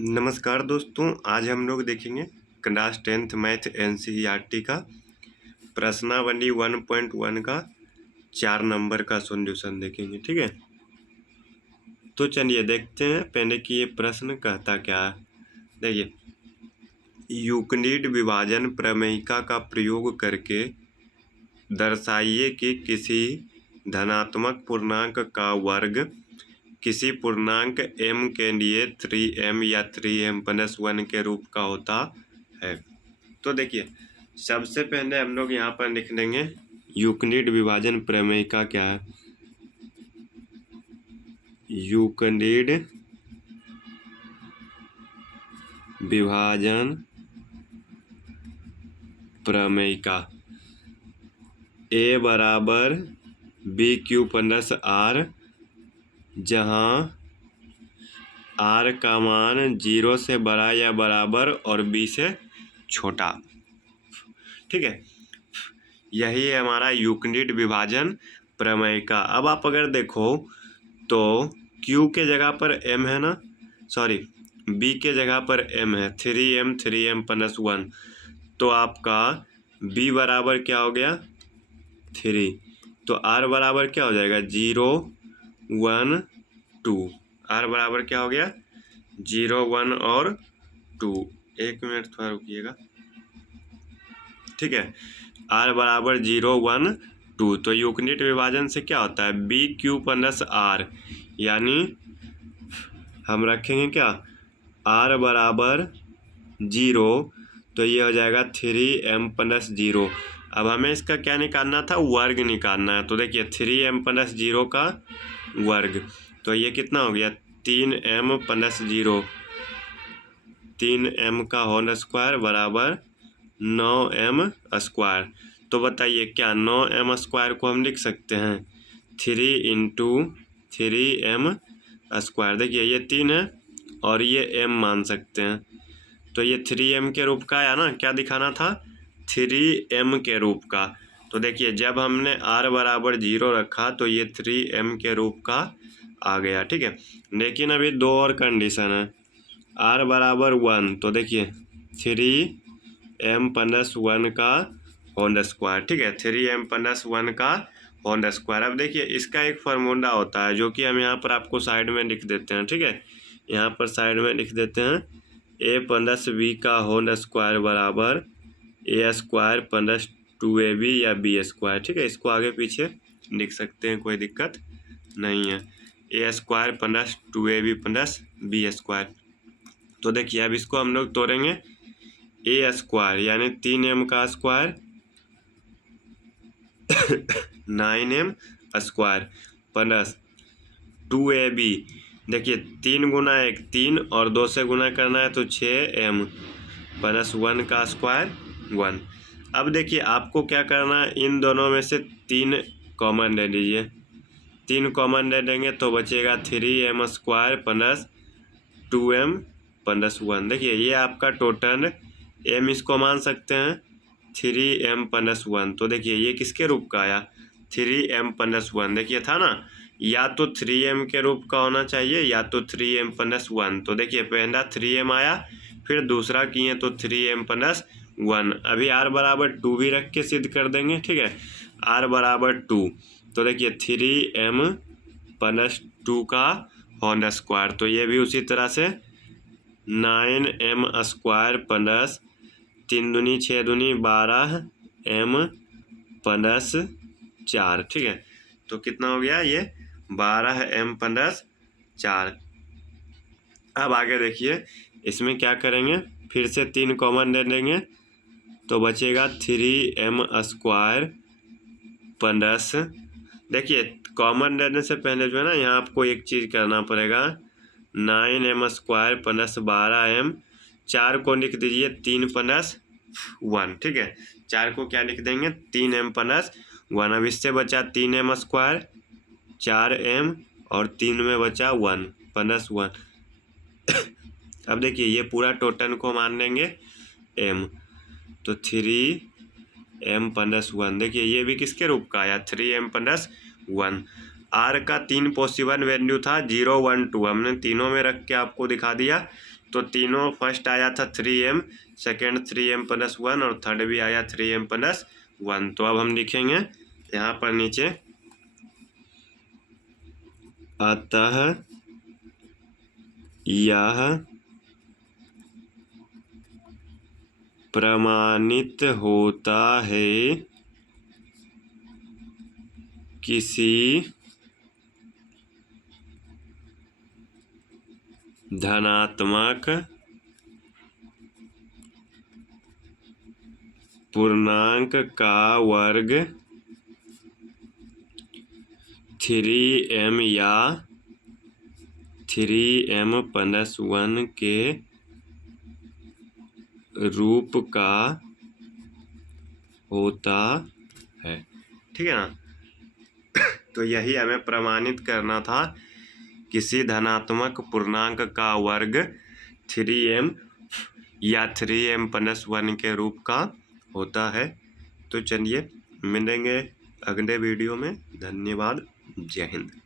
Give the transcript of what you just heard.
नमस्कार दोस्तों, आज हम लोग देखेंगे क्लास 10th मैथ एनसीईआरटी का प्रश्नावली 1.1 का 4 नंबर का सॉल्यूशन देखेंगे। ठीक है, तो चलिए देखते हैं पहले कि ये प्रश्न कहता क्या है। देखिए, यूक्लिड विभाजन प्रमेयिका का प्रयोग करके दर्शाइए कि किसी धनात्मक पूर्णांक का वर्ग किसी पूर्णांक m के लिए 3m या 3m+1 के रूप का होता है। तो देखिए, सबसे पहले हम लोग यहाँ पर लिख देंगे यूक्लिड विभाजन प्रमेयिका क्या है। यूक्लिड विभाजन प्रमेयिका a बराबर b³ जहाँ r का मान 0 से बड़ा या बराबर और b से छोटा। ठीक है, यही है हमारा यूक्लिड विभाजन प्रमेयिका। अब आप अगर देखो तो q के जगह पर m है ना, सॉरी b के जगह पर m है, 3m+1, तो आपका b बराबर क्या हो गया 3, तो r बराबर क्या हो जाएगा 0 1 2। r बराबर क्या हो गया 0 1 और 2। एक मिनट थोड़ा रुकिएगा। ठीक है, r बराबर 0 1 2, तो यूक्लिड विभाजन से क्या होता है b³ यानी हम रखेंगे क्या r बराबर 0, तो ये हो जाएगा 3m+0। अब हमें इसका क्या निकालना था, वर्ग निकालना है। तो देखिए 3m+0 का वर्ग, तो ये कितना हो गया 3m+0, 3m का होल स्क्वायर बराबर 9m²। तो बताइए क्या 9m² को हम लिख सकते हैं 3 × 3m²। देखिए ये 3 है और ये m मान सकते हैं, तो ये 3m के रूप का आया ना, क्या दिखाना था 3m के रूप का। तो देखिए जब हमने r बराबर 0 रखा तो ये 3m के रूप का आ गया। ठीक है, लेकिन अभी दो और कंडीशन है, r बराबर 1, तो देखिए 3m+1 का होल स्क्वायर। ठीक है, 3m+1 का होल स्क्वायर। अब देखिए इसका एक फार्मूला होता है जो कि हम यहाँ पर आपको साइड में लिख देते हैं। ठीक है, यहाँ पर साइड में लिख देते हैं a+b का होल स्क्वायर बराबर a² + 2ab या b²। ठीक है, इसको आगे पीछे लिख सकते हैं, कोई दिक्कत नहीं है, a² + 2ab + b²। तो देखिए अब इसको हम लोग तोड़ेंगे, a² यानी 3m का स्क्वायर 9m² प्लस 2ab, देखिए 3 × 1 3 और 2 से गुना करना है तो 6m + 1 का स्क्वायर 1। अब देखिए आपको क्या करना है, इन दोनों में से 3 कॉमन ले लीजिए, 3 कॉमन ले लेंगे तो बचेगा 3m² + 2m + 1। देखिए ये आपका टोटल m, इसको मान सकते हैं 3m+1। तो देखिए ये किसके रूप का आया 3m+1। देखिए था ना, या तो 3m के रूप का होना चाहिए या तो 3m+1। तो देखिए पहला 3m आया, फिर दूसरा किए तो 3m+1। अभी r बराबर 2 भी रख के सिद्ध कर देंगे। ठीक है, r बराबर 2, तो देखिए 3m+2 का होल स्क्वायर, तो ये भी उसी तरह से 9m² + 3 दूनी 6 दूनी 12m + 4। ठीक है, तो कितना हो गया ये 12m + 4। अब आगे देखिए इसमें क्या करेंगे, फिर से 3 कॉमन ले लेंगे तो बचेगा 3m² प्लस, देखिए कॉमन लेने से पहले जो है ना, यहाँ आपको एक चीज़ करना पड़ेगा, 9m² + 12m, 4 को लिख दीजिए 3 + 1। ठीक है, 4 को क्या लिख देंगे 3m + 1। अब इससे बचा 3m², 4m और 3 में बचा 1 + 1। अब देखिए ये पूरा टोटल को मान लेंगे m, तो 3m + 1। देखिए ये भी किसके रूप का आया 3m + 1। r का 3 पॉसिबल वैल्यू था 0 1 2, हमने तीनों में रख के आपको दिखा दिया तो तीनों फर्स्ट आया था 3m, सेकेंड 3m+1 और थर्ड भी आया 3m+1। तो अब हम लिखेंगे यहाँ पर नीचे, अतः यह प्रमाणित होता है किसी धनात्मक पूर्णांक का वर्ग 3m या 3m+1 के रूप का होता है। ठीक है ना। तो यही हमें प्रमाणित करना था, किसी धनात्मक पूर्णांक का वर्ग 3m या 3m+1 के रूप का होता है। तो चलिए मिलेंगे अगले वीडियो में। धन्यवाद। जय हिंद।